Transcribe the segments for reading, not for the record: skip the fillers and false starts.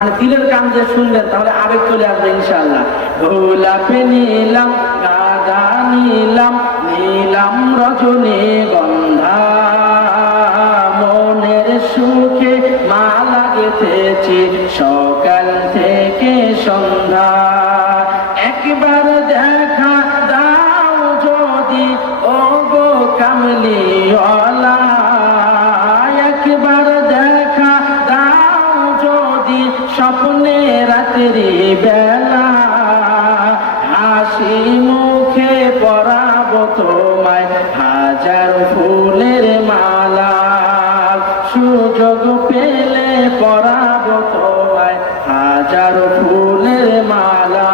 দিলের কান যে শুনবেন তাহলে আবেগ চলে আসবে ইনশাআল্লাহ। গোলাপে নিলাম, গাঁদা নিলাম, নিলাম রজনী গন্ধা, মনের সুখে মালা গেঁথেছি সকাল থেকে সন্ধ্যা। একবার দেখা দাও যদি ও গো কামলিওয়ালা, একবার দেখা দাও যদি স্বপ্নে রাত্রি বেলা, হাসি মুখে পরাবো তোমায় হাজার ফুলের মালা, সুযোগ পেলে পরাবো তোমায় হাজার ফুলের মালা।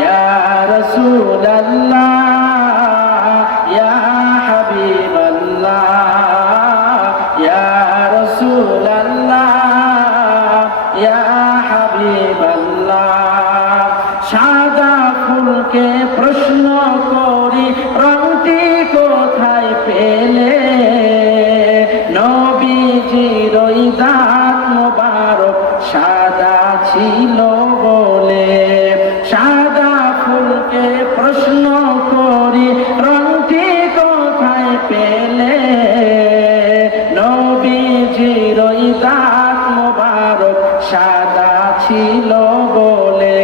ইয়া রাসূলুল্লাহ, ইয়া হাবিবাল্লাহ, ইয়া রাসূলুল্লাহ, ইয়া হাবিবাল্লাহ। সাদা ফুলকে প্রশ্ন করি রংটি কোথায় পেলে, নবীজির ওই দাঁত মোবারক সাদা ছিল বলে। সাদা ফুলকে প্রশ্ন করি রংটি কোথায় পেলে, নবীজির ওই দাঁত মোবারক সাদা ছিল বলে।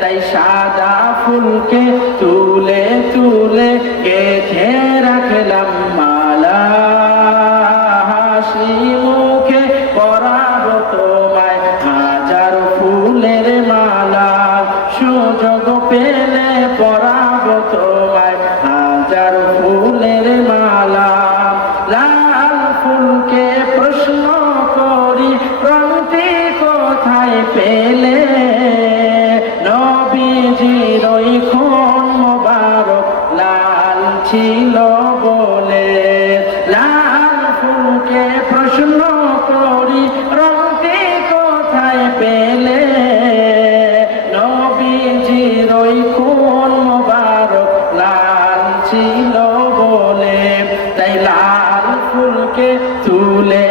তাই সাদা ফুলকে তুলে তুলে গেঁথে রাখলাম মালা, হাসি মুখে পরাবো তোমায় হাজার ফুলের মালা, সুযোগ পেলে পরাবো তোমায় হাজার ফুলের মালা। লাল ফুলকে প্রশ্ন করি রংটি কোথায় পেলে, নবীজির ওই খুন মোবারক লাল ছিল বলে। লাল ফুলকে প্রশ্ন করি রংটি কোথায় পেলে, নবীজির ওই খুন মোবারক লাল ছিল বলে। তাই লাল ফুলকে তুলে